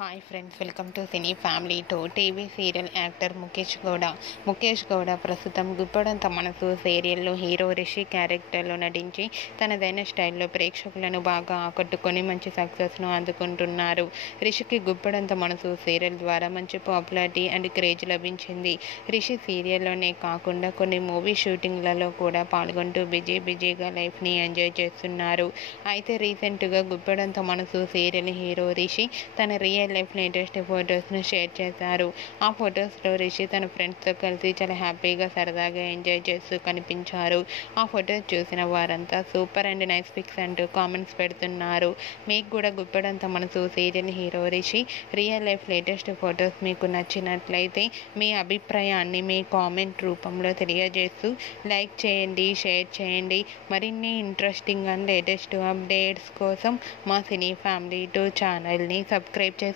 Hi friends, welcome to cine family two. TV serial actor Mukesh Gowda ప్రస్తుతం గుప్పడంత మనసు సీరియల్లో హీరో రిషి క్యారెక్టర్లో నటించి తనదైన స్టైల్లో ప్రేక్షకులను బాగా ఆకట్టుకొని మంచి సక్సెస్ను అందుకుంటున్నారు. రిషికి గుప్పడంత మనసు సీరియల్ ద్వారా మంచి పాపులారిటీ అండ్ క్రేజ్ లభించింది. రిషి సీరియల్లోనే కాకుండా కొన్ని మూవీ షూటింగ్లలో కూడా పాల్గొంటూ బిజీగా లైఫ్ని ఎంజాయ్ చేస్తున్నారు. అయితే రీసెంట్గా గుప్పడంత మనసు సీరియల్ హీరో రిషి తన రియల్ లైఫ్ లేటెస్ట్ ఫొటోస్ను షేర్ చేశారు. ఆ ఫొటోస్లో రిషి తన ఫ్రెండ్స్తో కలిసి చాలా హ్యాపీగా సరదాగా ఎంజాయ్ చేస్తూ కనిపించారు. ఆ ఫొటోస్ చూసిన వారంతా సూపర్ అండ్ నైస్ పిక్స్ అంటూ కామెంట్స్ పెడుతున్నారు. మీకు కూడా గుప్పడంత మనసు serial hero Rishi real life latest photos మీకు నచ్చినట్లయితే మీ అభిప్రాయాన్ని మీ కామెంట్ రూపంలో తెలియజేస్తూ లైక్ చేయండి, షేర్ చేయండి. మరిన్ని ఇంట్రెస్టింగ్ అండ్ లేటెస్ట్ అప్డేట్స్ కోసం మా సినీ ఫ్యామిలీ 2 ఛానల్ని సబ్స్క్రైబ్ చేసుకోండి.